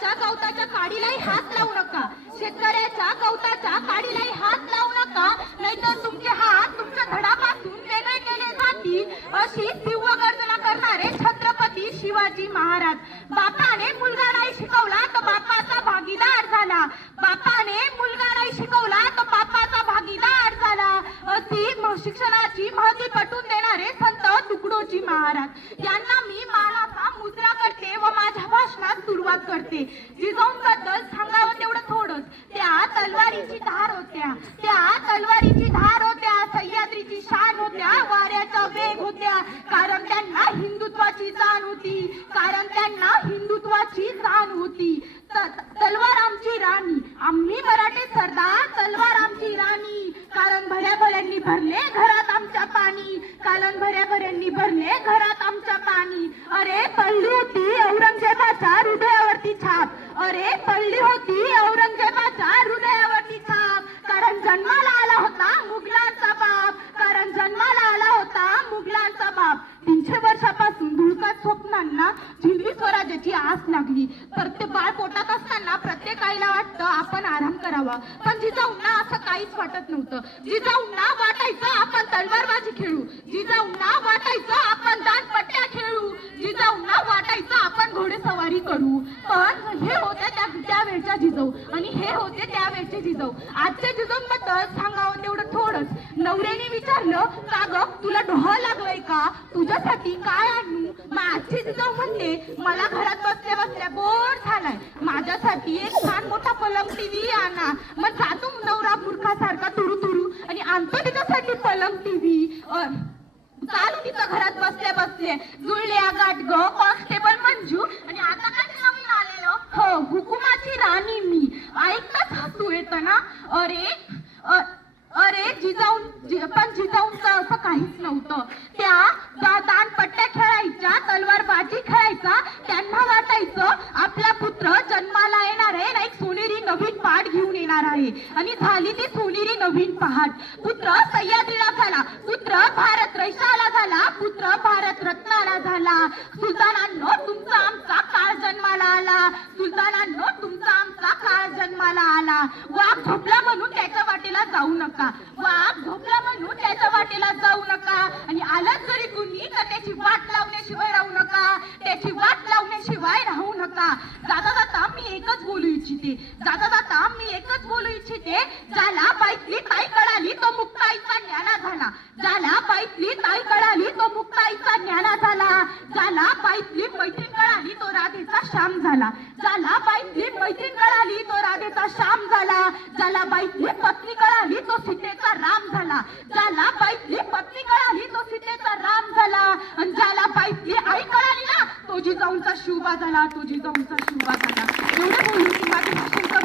शेतकऱ्याच्या गवताच्या काडीलाही हात लावू नका. शेतकऱ्याच्या गवताच्या काडीलाही हात लावू नका, नाहीतर तुमचे हात तुमच्या धडापासून वेगळे केले जातील. अशी तीव्र गर्जना करणारे छत्रपती शिवाजी महाराज. बापाने मुलगा नाही शिकवला तर बापाचा भागीदार झाला. बापाने मुलगा नाही शिकवला तर बापाचा भागीदार झाला. अशी शिक्षणाची महती पटवून देणारे संत तुकडोजी महाराज यांना मी मानाचा मुद्रा करते व माझ्या भाषणात सुरुवात करते. जिजाऊंबद्दल सांगावं तेवढं थोडंच. त्या तलवारीची धार होत्या, त्या तलवारीची धार होत्या, सह्याद्रीची शान होत्या, वाऱ्याचा वेग होत्या. कारण त्यांना हिंदुत्वाची जाण होती, कारण त्यांना हिंदुत्वाची जाण होती. तलवार आमची राणी, आम्ही मराठे सरदार, तलवार आमची राणी. कारण भल्या भल्यांनी भरले घरात आमच्या पाणी, कारण भल्या भल्यांनी भरले घरात आमच्या पाणी. अरे पडली होती औरंगजेबाच्या हृदयावरती छाप, अरे पडली होती औरंगजेबाच्या हृदयावरती छाप. कारण जन्माला आला होता मुघलांचा बाप, कारण जन्माला आला होता मुघलांचा बाप. 300 वर्षापासून धुळकत स्वप्नांना हिंदवी स्वराज्याची आस लागली. प्रत्येक बाळ पोटात असताना प्रत्येक आईला वाटतं आपण आराम करावा, पण जिजाऊंना असं काहीच वाटत नव्हतं. जिजाऊंना वाटायचं आपण तलवारबाजी खेळू, जिजाऊंना वाटायचं आपण दांडपट्ट्या खेळू, जिजाऊंना वाटायचं आपण घोडेसवारी करू. पण हे होते त्यावेळच्या जिजाऊ आणि हे होते त्यावेळचे जिजाऊ. आजच्या जिजाऊंबद्दल सांगावं तेवढं थोडंच. नवऱ्याने विचारलं का ग तुला डोहा लागलाय का, तुझ्यासाठी काय आणू. मग आजची जिजाऊ म्हणते मला घरात बसल्या बसल्या बोर झालाय, माझ्यासाठी एक छान मोठा पलंग टीव्ही आणा. मग जातो नवरा मूर्खासारखा तुरु तुरु आणि आणतो तिच्यासाठी पलंग टीव्ही. चालू तिचं घरात बसल्या बसले जुळल्या गाठ ग कॉन्स्टेबल मंजू. आणि आता काय नवीन आलेलं, हो हुकुमाची राणी मी. ऐकताच हसू येतं ना. अरे पण जिजाऊंचं असं काहीच नव्हतं. त्या दानपट्ट्या खेळायच्या, तलवारबाजी खेळायचा. त्यांना वाटायचं आपला पुत्र जन्माला येणार आहे ना, एक सोनेरी नवीन पहाट घेऊन येणार आहे. आणि झाली ती सोनेरी नवीन पहाट. पुत्र सह्याद्रीला झाला, पुत्र भारत रैसाला झाला, पुत्र भारत रत्नाला झाला. सुलतानांनो तुमचा आमचा काळ जन्माला आला, सुलतानांनो तुमचा आमचा काळ जन्माला आला. वाघ झोपला म्हणून त्याच्या वाटेला जाऊ नका, वाघ झोपला म्हणून त्याच्या वाटेला जाऊ नका. आणि आलंच जरी कुणी तर त्याची वाट लावण्याशिवाय राहू नका, त्याची वाट लावण्याशिवाय राहू नका. जाता जाता मी एकच बोलू इच्छिते, जाता जाता मी एकच बोलू इच्छिते. ज्याला बाईतली ताई कळाली तो मुक्ताईचा ज्ञाना झाला, ज्याला बाईतली ताई कळाली तो मुक्ताईचा ज्ञाना झाला. ज्याला बाईतली मैत्रीण कळाली तो राधेचा श्याम झाला, ज्याला बाईतली मैत्रीण कळाली तो राधेचा श्याम झाला. ज्याला बाईतली पत्नी कळाली तो सीतेचा राम झाला, ज्याला बाईतली पत्नी कळाली तो सीतेचा राम झाला. आणि ज्याला बाईतली आई कळाली ना तो जिजाऊंचा शिवबा झाला, तो जिजाऊंचा शिवबा झाला. एवढं बोलून माझे भाषण करतो.